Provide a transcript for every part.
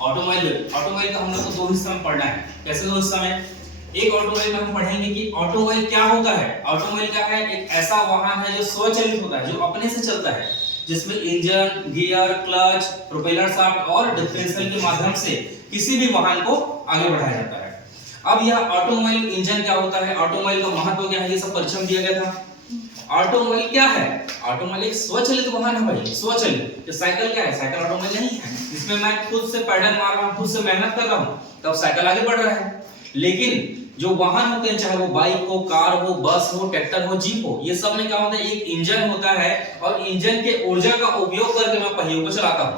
Automobile automobile का हम लोग को दो हिस्सा में पढ़ना है। कैसे दो हिस्सा में? एक ऑटोमोबाइल में हम पढ़ेंगे कि ऑटोमोबाइल क्या होता है। ऑटोमोबाइल क्या है? एक ऐसा वाहन है जो स्वचालित होता है, जो अपने से चलता है, जिसमें engine, gear, clutch, propeller shaft और डिफरेंशियल के माध्यम से किसी भी वाहन को आगे बढ़ाया जाता है। अब यह ऑटोमोबाइल इंजन क्या होता है, ऑटोमोबाइल का महत्व क्या है, ये सब परिचय दिया गया था। ऑटोमोबाइल क्या है? ऑटोमोबाइल एक स्वचालित वाहन है भाई, स्वचालित। तो साइकिल क्या है? साइकिल ऑटोमोबाइल नहीं है। इसमें मैं खुद से पैडल मार रहा हूं, खुद से मेहनत कर रहा हूं, तब साइकिल आगे बढ़ रहा है। लेकिन जो वाहन होते हैं, चाहे वो बाइक हो, कार हो, बस हो, ट्रैक्टर हो, जीप हो, ये सब में क्या होता है? एक इंजन होता है और इंजन के ऊर्जा का उपयोग करके मैं पहियों को चलाता हूं।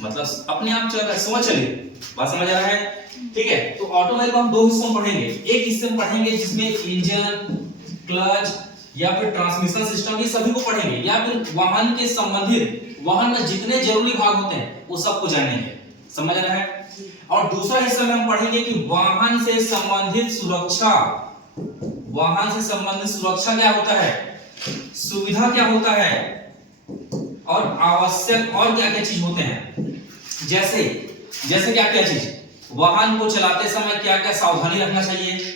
मतलब अपने आप चल रहा है, स्वचालित। बात समझ आ रहा है? ठीक है। तो ऑटोमोबाइल को हम दो हिस्सों में पढ़ेंगे। एक हिस्से में पढ़ेंगे जिसमें इंजन, क्लच या फिर ट्रांसमिशन सिस्टम, ये सभी को पढ़ेंगे, या फिर वाहन के संबंधित, वाहन में जितने जरूरी भाग होते हैं वो सबको जानेंगे। समझ आ रहा है? और दूसरा हिस्सा में हम पढ़ेंगे कि वाहन से संबंधित सुरक्षा, वाहन से संबंधित सुरक्षा क्या होता है, सुविधा क्या होता है, और आवश्यक और क्या क्या चीज होते हैं। जैसे जैसे क्या क्या चीज, वाहन को चलाते समय क्या क्या सावधानी रखना चाहिए,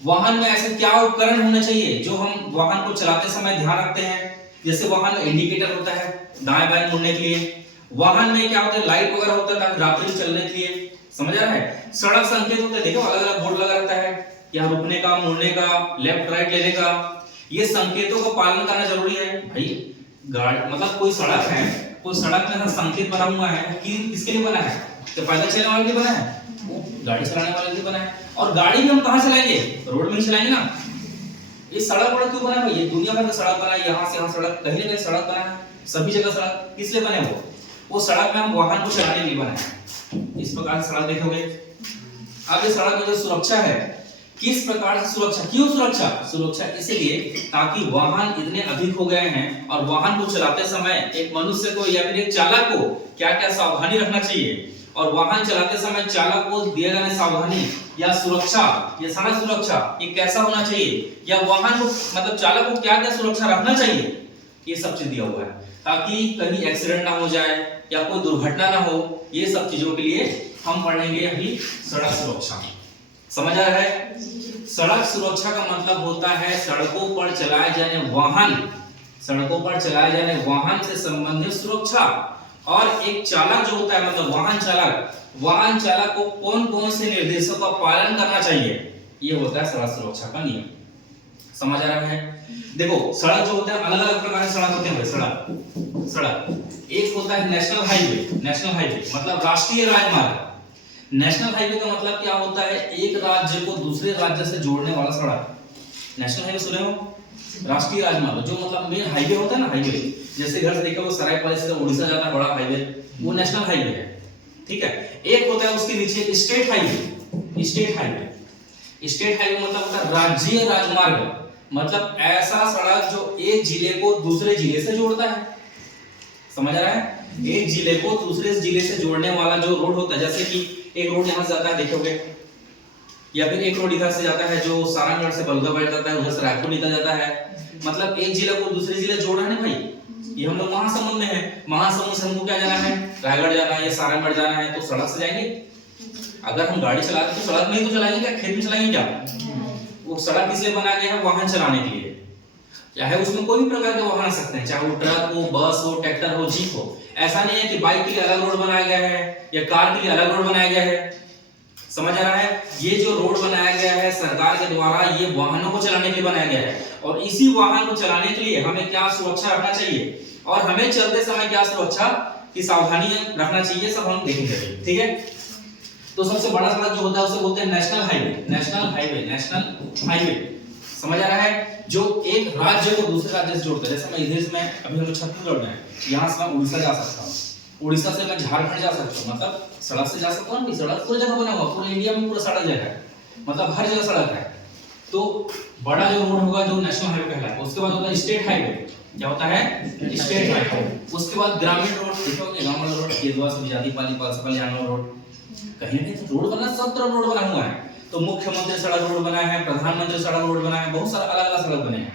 वाहन में ऐसे क्या उपकरण होने चाहिए जो हम वाहन को चलाते समय ध्यान रखते हैं। जैसे वाहन में इंडिकेटर होता है दाएं बाएं मुड़ने के लिए, वाहन में क्या होता है, लाइट वगैरह होता है ताकि रात्रि में चलने के लिए। समझ आ रहा है? सड़क संकेत होते हैं, देखो अलग अलग बोर्ड लगा रहता है, यहाँ रुकने का, मुड़ने का, लेफ्ट राइट लेने का। ये संकेतों का पालन करना जरूरी है भाई। गाड़ी मतलब कोई सड़क है, कोई सड़क में संकेत बना हुआ है कि किसके लिए बना है? तो पैदल चलने वाले के लिए बना है, गाड़ी चलाने वाले के लिए बना है। और गाड़ी भी हम कहां चलाएंगे? रोड में चलाएंगे ना। ये सड़क वड़क क्यों बना है? ये दुनिया भर में सड़क बना है, यहाँ से यहाँ सड़क, कहीं ना कहीं सड़क बना है, सभी जगह सड़क किस लिए बने? वो सड़क में हम वाहन को चलाने के लिए बना है। इस प्रकार से सड़क देखोगे। अब ये सड़क में जो सुरक्षा है, किस प्रकार से सुरक्षा, क्यों सुरक्षा? सुरक्षा इसलिए ताकि वाहन इतने अधिक हो गए हैं और वाहन को चलाते समय एक मनुष्य को या फिर एक चालक को क्या क्या सावधानी रखना चाहिए, और वाहन चलाते समय चालक को दिए गए सावधानी या सुरक्षा, ये सड़क सुरक्षा, ये कैसा होना चाहिए, या वाहन को मतलब चालक को क्या क्या सुरक्षा रखना चाहिए, ये सब चीज दिया हुआ है ताकि कहीं एक्सीडेंट ना हो जाए या कोई दुर्घटना ना हो। ये सब चीजों के लिए हम पढ़ेंगे अभी सड़क सुरक्षा। समझ आ रहा है? सड़क सुरक्षा का मतलब होता है सड़कों पर चलाए जाने वाहन, सड़कों पर चलाए जाने वाहन से संबंधित सुरक्षा। और एक चालक जो होता है, मतलब वाहन चालक को कौन कौन से निर्देशों का पालन करना चाहिए, ये होता है सड़क सुरक्षा का नियम। समझ आ रहा है? देखो सड़क जो होता है, अलग अलग प्रकार के सड़क होते हैं। सड़क एक होता है नेशनल हाईवे। नेशनल हाईवे मतलब राष्ट्रीय राजमार्ग। नेशनल हाईवे का मतलब क्या होता है? एक राज्य को दूसरे राज्य से जोड़ने वाला सड़क। नेशनल हाईवे सुने हो? राष्ट्रीय राजमार्ग जो मतलब मेन हाईवे होता है ना, हाईवे जैसे घर से देखो वो सरायपाली से उड़ीसा जाता है बड़ा हाईवे, वो नेशनल हाईवे है। ठीक है। एक होता है उसके नीचे स्टेट हाईवे। स्टेट हाईवे मतलब होता है राज्य राजमार्ग, मतलब ऐसा सड़क जो एक जिले को दूसरे जिले से जोड़ता है। समझ आ रहा है? एक जिले को दूसरे जिले से जोड़ने वाला जो रोड होता है, जैसे कि एक रोड यहां से जाता है देखोगे, या फिर एक रोड इधर से जाता है जो सारंगगढ़ से बलुगाबाद जाता है, उधर से रायपुर निकल जाता है, मतलब एक जिले को दूसरे जिले जोड़ रहा है ना भाई। ये हम लोग महासमुंद में है, महासमुंद से हमको क्या जाना है? रायगढ़ जाना है या सारंगगढ़ जाना है, तो सड़क से जाएंगे। अगर हम गाड़ी चला रहे तो सड़क में ही तो चलाएंगे क्या? खेत में चलाएंगे क्या? वो सड़क किस लिए बनाया गया है? वाहन चलाने के लिए। चाहे उसमें कोई भी प्रकार के वाहन आ सकते हैं, चाहे वो ट्रक हो, बस हो, ट्रैक्टर हो, जीप हो। ऐसा नहीं है कि बाइक के लिए अलग रोड बनाया गया है या कार के लिए अलग रोड बनाया गया है। समझ आ रहा है? ये जो रोड बनाया गया है सरकार के द्वारा, ये वाहनों को चलाने के लिए बनाया गया है, और इसी वाहन को चलाने के लिए हमें क्या सुरक्षा रखना चाहिए और हमें चलते समय क्या सुरक्षा की सावधानी रखना चाहिए, सब हम देखेंगे। ठीक है। तो सबसे बड़ा सड़क जो होता है उसे बोलते हैं नेशनल हाईवे। नेशनल हाईवे समझ आ रहा है? जो एक राज्य को दूसरे राज्य से जोड़ता है। जैसे मैं इधर में अभी हम छत्तीसगढ़ में है, यहाँ से मैं उड़ीसा जा सकता हूँ, उड़ीसा से मैं झारखंड जा सकता हूँ, मतलब सड़क से जा सकता हूँ। सड़क पूरी जगह बना हुआ, पूरे इंडिया में पूरा सड़क जगह है, मतलब हर जगह सड़क है। तो बड़ा जो रोड होगा जो नेशनल हाईवे कहलाता है। उसके बाद होता है स्टेट हाईवे। क्या होता है? State highway. उसके बाद ग्रामीण रोड, देखोगे ग्रामीण रोड, केदवा से जादीपाली पालसपाली आने रोड, कहीं ना कहीं रोड बना, सब तरफ रोड बना हुआ है। तो मुख्यमंत्री सड़क रोड बना है, प्रधानमंत्री सड़क रोड बना है, बहुत सारे अलग अलग सड़क बने हैं।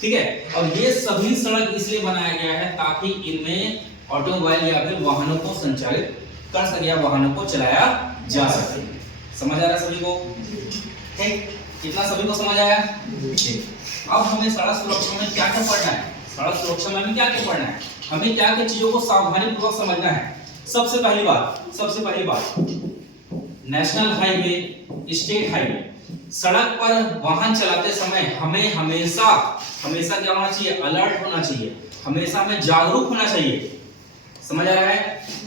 ठीक है। और ये सभी सड़क इसलिए बनाया गया है ताकि इनमें ऑटोमोबाइल या फिर वाहनों को संचालित कर सके या वाहनों को चलाया जा सके। समझ आ रहा है सभी को? ठीक, कितना सभी को समझ आया? ठीक। अब हमें सड़क सुरक्षा में क्या क्या पढ़ना है? सड़क सुरक्षा में हमें क्या क्या पढ़ना है? हमें क्या क्या चीजों को सावधानी पूर्वक समझना है। सबसे पहली बात नेशनल हाईवे, स्टेट हाईवे, सड़क पर वाहन चलाते समय हमें हमेशा क्या होना चाहिए? अलर्ट होना चाहिए, हमेशा हमें जागरूक होना चाहिए। समझ आ रहा है?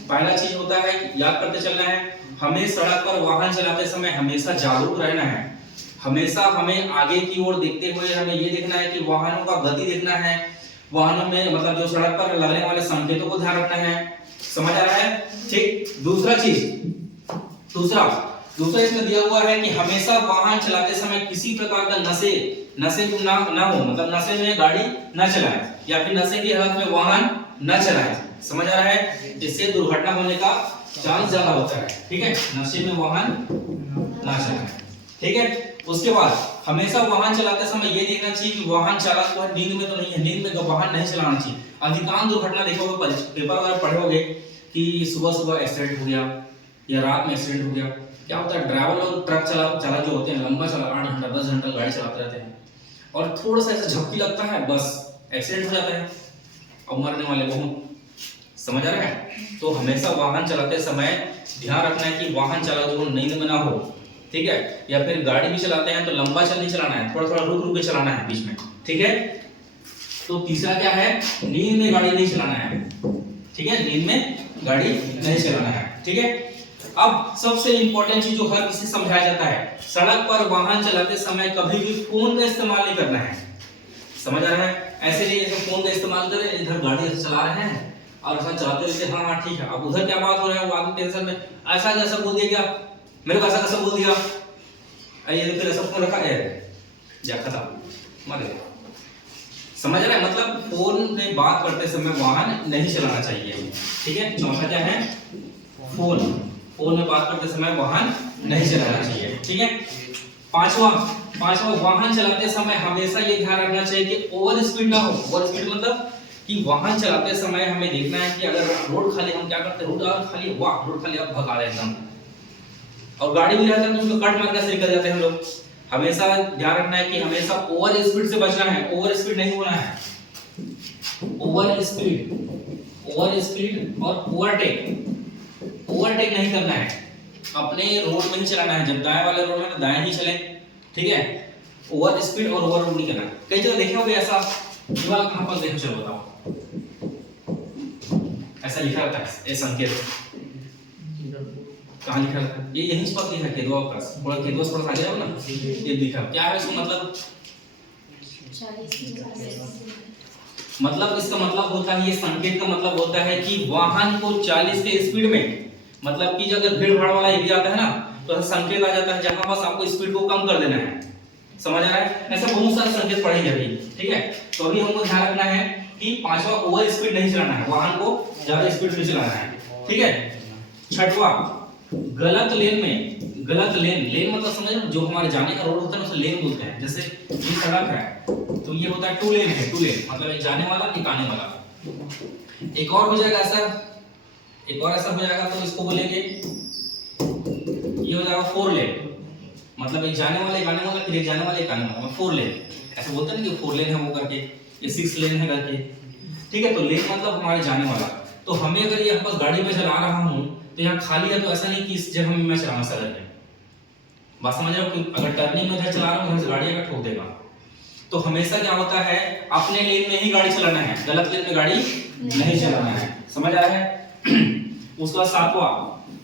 पहला चीज होता है, याद करते चलना है, हमें सड़क पर वाहन चलाते समय हमेशा जागरूक रहना है। हमेशा हमें आगे की ओर देखते हुए हमें ये देखना है कि वाहनों का गति देखना है, वाहनों में मतलब जो सड़क पर लगने वाले संकेतों को ध्यान रखना है। समझ आ रहा है? ठीक। दूसरा इसमें दिया हुआ है कि हमेशा वाहन चलाते समय किसी प्रकार का नशे ना हो, मतलब नशे में गाड़ी न चलाएं या फिर नशे की हालत में वाहन न चलाएं। समझ आ रहा है? इससे दुर्घटना होने का चांस ज्यादा होता है। ठीक है, नशे में वाहन ना चलाएं। ठीक है, उसके बाद हमेशा वाहन चलाते समय ये देखना चाहिए कि वाहन चालक को नींद में तो नहीं है, नींद में वाहन नहीं चलाना चाहिए। अधिकांश दुर्घटना देखोगे, पेपर वगैरह पढ़ोगे कि सुबह एक्सीडेंट हो गया या रात में एक्सीडेंट हो गया। क्या होता है, ड्राइवर और ट्रक चालक जो होते हैं लंबा 8 घंटा 10 घंटा गाड़ी चलाते रहते हैं और थोड़ा सा ऐसा झपकी लगता है, बस एक्सीडेंट हो जाता है और मरने वाले बहुत। समझ आ रहा है? तो हमेशा वाहन चलाते समय ध्यान रखना है कि वाहन चालक जो नींद में ना हो। ठीक है, या फिर गाड़ी भी चलाते हैं तो लंबा नहीं चलाना है, थोड़ा रुक के चलाना है बीच में। ठीक है, तो तीसरा क्या है, नींद में गाड़ी नहीं चलाना है। ठीक है, नींद में गाड़ी नहीं चलाना है। ठीक है, अब सबसे इंपॉर्टेंट चीज जो हर किसी समझाया जाता है, सड़क पर वाहन चलाते समय कभी भी फोन का इस्तेमाल नहीं करना है। समझ आ रहा है? ऐसे नहीं जैसे फोन का इस्तेमाल करें, इधर गाड़ी चला रहे हैं और ऐसा चलाते रहते, हाँ ठीक है, अब उधर क्या बात हो रहा है वो आदमी टेंशन में ऐसा कैसा बोल दिया, क्या मेरे को ऐसा कैसा बोल दिया, ये फिर ऐसा फोन रखा है जा खत्म मर गया। समझ रहा है? मतलब फोन में बात करते समय वाहन नहीं चलाना चाहिए। ठीक है, चौथा क्या है, फोन में बात करते समय वाहन नहीं चलाना चाहिए। ठीक है, पांचवा वाहन चलाते समय हमेशा ये ध्यान रखना चाहिए कि ओवर स्पीड ना हो। ओवर स्पीड मतलब कि वाहन चलाते समय हमें देखना है कि अगर रोड खाली, हम क्या करते हैं, रोड खाली है, वाह रोड खाली, अब भगा रहे हैं एकदम, और गाड़ी भी रहता है तो उसको कट मार के निकल जाते हैं हम लोग। हमेशा ध्यान रखना है कि हमेशा ओवर स्पीड से बचना है, ओवर स्पीड नहीं होना है। ओवर स्पीड और ओवरटेक नहीं करना है, अपने रोड में ही चलाना है। जब दाएं वाले रोड में तो दाएं ही चले। ठीक है, ओवर स्पीड और ओवर नहीं करना। कई जगह देखे होंगे ऐसा, दीवार कहां पर देखो, चलो बताओ, ऐसा लिखा रहता है, ये संकेत कहां लिखा रहता है, ये यहीं पर लिखा है, केदवा पर थोड़ा केदवा थोड़ा आगे जाओ ना, ये लिखा क्या है इसका मतलब, इसका मतलब होता है, ये संकेत का मतलब होता है कि वाहन को 40 के स्पीड में, मतलब कि अगर भीड़ भाड़ वाला एरिया आता है ना तो संकेत आ जाता है जहां बस आपको स्पीड को कम कर देना है। समझ आ रहा है? ऐसा बहुत सारे संकेत पढ़ेंगे अभी। ठीक है, तो अभी हमको ध्यान रखना है कि पांचवा ओवर स्पीड नहीं चलाना है, वाहन को ज्यादा स्पीड में चलाना है। ठीक है, छठवा गलत लेन मतलब समझ रहे हो, जो हमारे जाने का रोड होता है उसे लेन बोलते हैं। जैसे ये सड़क है तो ये होता है टू लेन मतलब एक जाने वाला एक आने वाला। एक और हो जाएगा ऐसा हो जाएगा तो इसको बोलेंगे, ये हो जाएगा 4 लेन, मतलब एक जाने वाला एक आने वाला, फिर एक जाने वाला एक आने वाला, 4 लेन। ऐसे बोलते हैं ना कि 4 लेन है वो करके, ये 6 लेन है करके। ठीक है, तो लेन मतलब हमारे जाने वाला। तो हमें अगर ये बस गाड़ी में चला रहा हूं तो यहाँ खाली है, तो ऐसा नहीं कि इस जगह में मैं चलाना सड़क है, बात समझ रहे हो? अगर टर्निंग में इधर चला रहा हूँ, गाड़ी अगर ठोक देगा, तो हमेशा क्या होता है, अपने लेन में ही गाड़ी चलाना है, गलत लेन में गाड़ी नहीं चलाना है। समझ आ रहा है? उसका सातवां,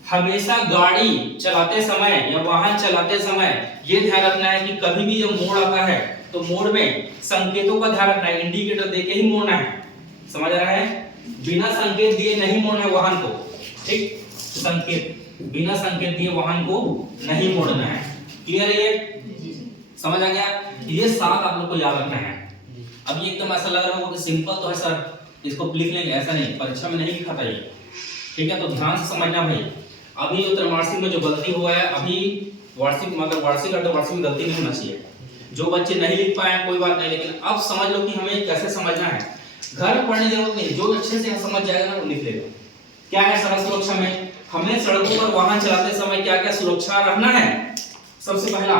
हमेशा गाड़ी चलाते समय या वाहन चलाते समय ये ध्यान रखना है कि कभी भी जब मोड़ आता है तो मोड़ में संकेतों का ध्यान रखना है, इंडिकेटर देके ही मोड़ना है। समझ आ रहा है? बिना संकेत दिए नहीं मोड़ना है वाहन को। ठीक, बिना संकेत दिए वाहन को नहीं मोड़ना है। क्लियर है? ये समझ आ गया? ये 7 आप लोग को याद रखना है। अब ये एकदम ऐसा लग रहा होगा कि सिंपल तो है सर, इसको लिख लेंगे, ऐसा नहीं, परीक्षा में नहीं लिखा था ये। ठीक है, तो ध्यान से समझना भाई। अभी जो त्रैमासिक में जो गलती हुआ है, अभी वार्षिक मतलब वार्षिक में गलती नहीं होना चाहिए। जो बच्चे नहीं लिख पाए कोई बात नहीं, लेकिन अब समझ लो कि हमें कैसे समझना है। घर में पढ़ने की जरूरत नहीं, जो अच्छे से समझ जाएगा ना वो लिख लेगा। क्या है सड़क सुरक्षा में? हमें सड़कों पर वाहन चलाते समय क्या क्या सुरक्षा रखना है? सबसे पहला,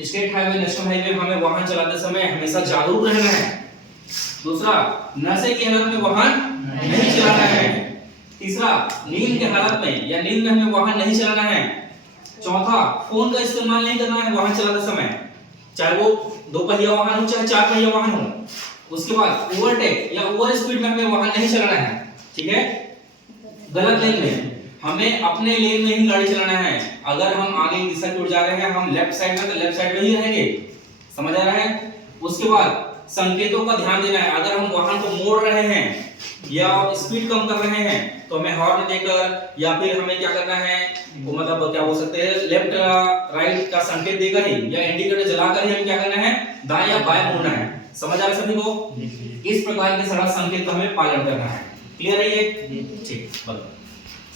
स्टेट हाईवे, नेशनल हाईवे में हमें वाहन चलाते समय हमेशा जागरूक रहना है। दूसरा, नशे की हालत में वाहन नहीं चलाना है। तीसरा, नींद के हालत में या नींद में हमें वाहन नहीं चलाना है। चौथा, फोन का इस्तेमाल नहीं करना है वाहन चलाते समय, चाहे वो 2 पहिया वाहन हो चाहे 4 पहिया वाहन हो। उसके बाद ओवरटेक या ओवर स्पीड में हमें वाहन नहीं चलाना है, ठीक है। गलत लेन में हमें अपने लेन में ही गाड़ी चलाना है। अगर हम आगे की दिशा की ओर जा रहे हैं, हम लेफ्ट साइड में तो लेफ्ट साइड में ही रहेंगे, समझ आ रहा है। उसके बाद संकेतों का ध्यान देना है। अगर हम वाहन को मोड़ रहे हैं या स्पीड कम कर रहे हैं तो हमें हॉर्न देकर या फिर हमें क्या करना है, वो मतलब क्या बोल सकते हैं, लेफ्ट राइट का संकेत देकर ही या इंडिकेटर जलाकर ही हमें क्या करना है, दाएं या बाएं मुड़ना है। समझ आ रहा है सभी को? इस प्रकार के सड़क संकेत का हमें पालन करना है। क्लियर है ये? ठीक, बताओ।